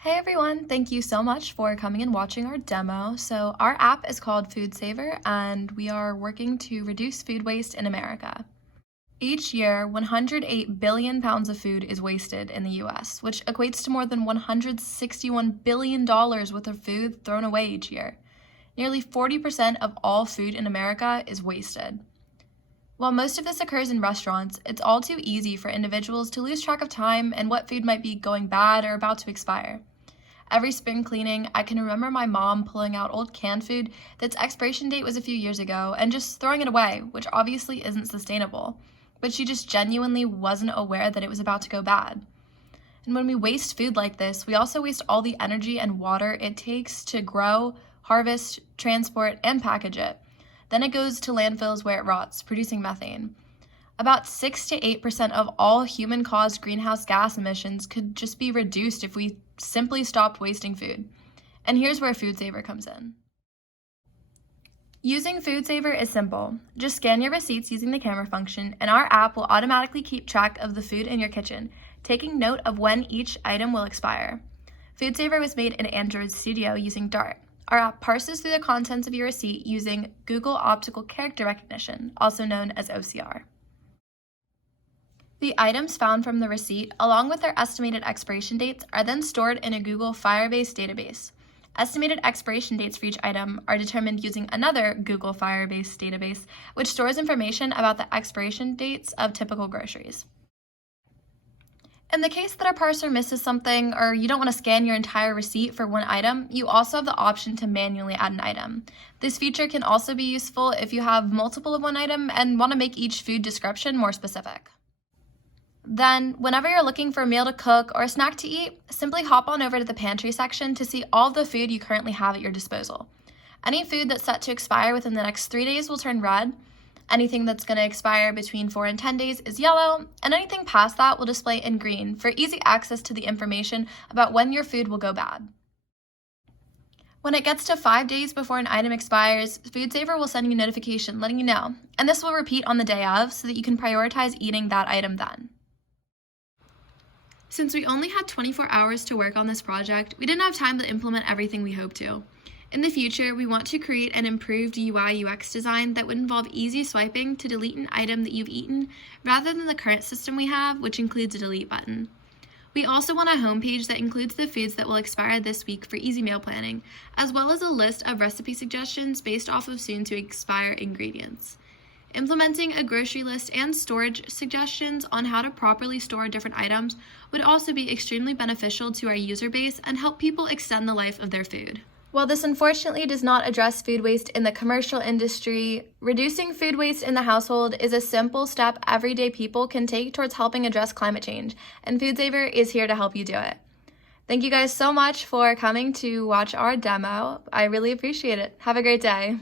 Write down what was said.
Hey everyone, thank you so much for coming and watching our demo. So our app is called Food Saver and we are working to reduce food waste in America. Each year, 108 billion pounds of food is wasted in the US, which equates to more than $161 billion worth of food thrown away each year. Nearly 40% of all food in America is wasted. While most of this occurs in restaurants, it's all too easy for individuals to lose track of time and what food might be going bad or about to expire. Every spring cleaning, I can remember my mom pulling out old canned food that's expiration date was a few years ago and just throwing it away, which obviously isn't sustainable. But she just genuinely wasn't aware that it was about to go bad. And when we waste food like this, we also waste all the energy and water it takes to grow, harvest, transport, and package it. Then it goes to landfills where it rots, producing methane. About 6 to 8% of all human-caused greenhouse gas emissions could just be reduced if we simply stopped wasting food. And here's where Food Saver comes in. Using Food Saver is simple. Just scan your receipts using the camera function, and our app will automatically keep track of the food in your kitchen, taking note of when each item will expire. Food Saver was made in Android Studio using Dart. Our app parses through the contents of your receipt using Google Optical Character Recognition, also known as OCR. The items found from the receipt, along with their estimated expiration dates, are then stored in a Google Firebase database. Estimated expiration dates for each item are determined using another Google Firebase database, which stores information about the expiration dates of typical groceries. In the case that our parser misses something or you don't want to scan your entire receipt for one item, you also have the option to manually add an item. This feature can also be useful if you have multiple of one item and want to make each food description more specific. Then, whenever you're looking for a meal to cook or a snack to eat, simply hop on over to the pantry section to see all the food you currently have at your disposal. Any food that's set to expire within the next 3 days will turn red. Anything that's going to expire between 4 and 10 days is yellow, and anything past that will display in green for easy access to the information about when your food will go bad. When it gets to 5 days before an item expires, Food Saver will send you a notification letting you know, and this will repeat on the day of so that you can prioritize eating that item then. Since we only had 24 hours to work on this project, we didn't have time to implement everything we hoped to. In the future, we want to create an improved UI/UX design that would involve easy swiping to delete an item that you've eaten, rather than the current system we have, which includes a delete button. We also want a homepage that includes the foods that will expire this week for easy meal planning, as well as a list of recipe suggestions based off of soon-to-expire ingredients. Implementing a grocery list and storage suggestions on how to properly store different items would also be extremely beneficial to our user base and help people extend the life of their food. While this unfortunately does not address food waste in the commercial industry, reducing food waste in the household is a simple step everyday people can take towards helping address climate change, and Food Saver is here to help you do it. Thank you guys so much for coming to watch our demo. I really appreciate it. Have a great day.